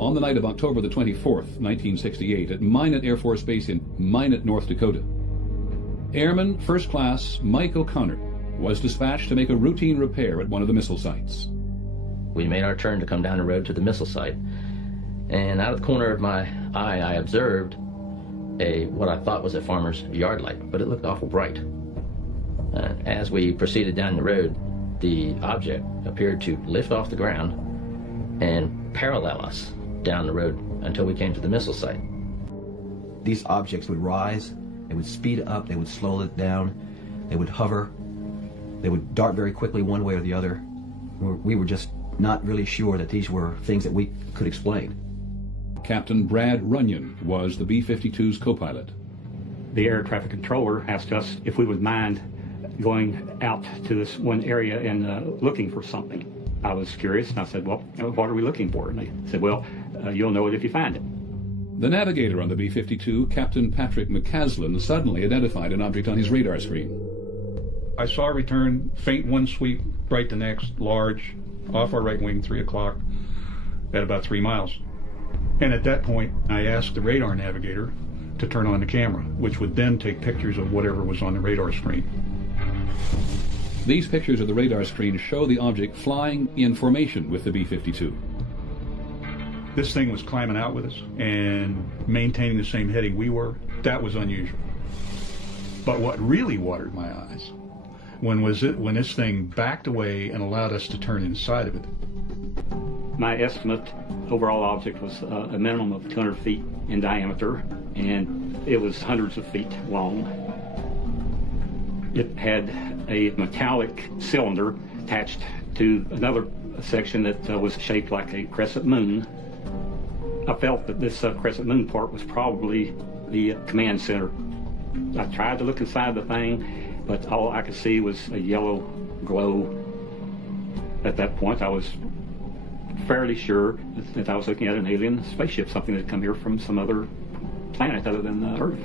on the night of October the 24th, 1968, at Minot Air Force Base in Minot, North Dakota. Airman First Class Mike O'Connor was dispatched to make a routine repair at one of the missile sites. We made our turn to come down the road to the missile site, and out of the corner of my eye I observed what I thought was a farmer's yard light, but it looked awful bright. As we proceeded down the road, the object appeared to lift off the ground and parallel us down the road until we came to the missile site. These objects would rise, they would speed up, they would slow it down, they would hover, they would dart very quickly one way or the other. We were just not really sure that these were things that we could explain. Captain Brad Runyon was the B-52's co-pilot. The air traffic controller asked us if we would mind going out to this one area and looking for something. I was curious, and I said, well, what are we looking for? And they said, well, you'll know it if you find it. The navigator on the B-52, Captain Patrick McCaslin, suddenly identified an object on his radar screen. I saw a return, faint one sweep, bright the next, large, off our right wing, 3 o'clock, at about 3 miles. And at that point, I asked the radar navigator to turn on the camera, which would then take pictures of whatever was on the radar screen. These pictures of the radar screen show the object flying in formation with the B-52. This thing was climbing out with us and maintaining the same heading we were. That was unusual. But what really watered my eyes when this thing backed away and allowed us to turn inside of it. My estimate overall object was a minimum of 200 feet in diameter, and it was hundreds of feet long. It had a metallic cylinder attached to another section that was shaped like a crescent moon. I felt that this crescent moon part was probably the command center. I tried to look inside the thing, but all I could see was a yellow glow. At that point, I was fairly sure that I was looking at an alien spaceship, something that had come here from some other planet other than Earth.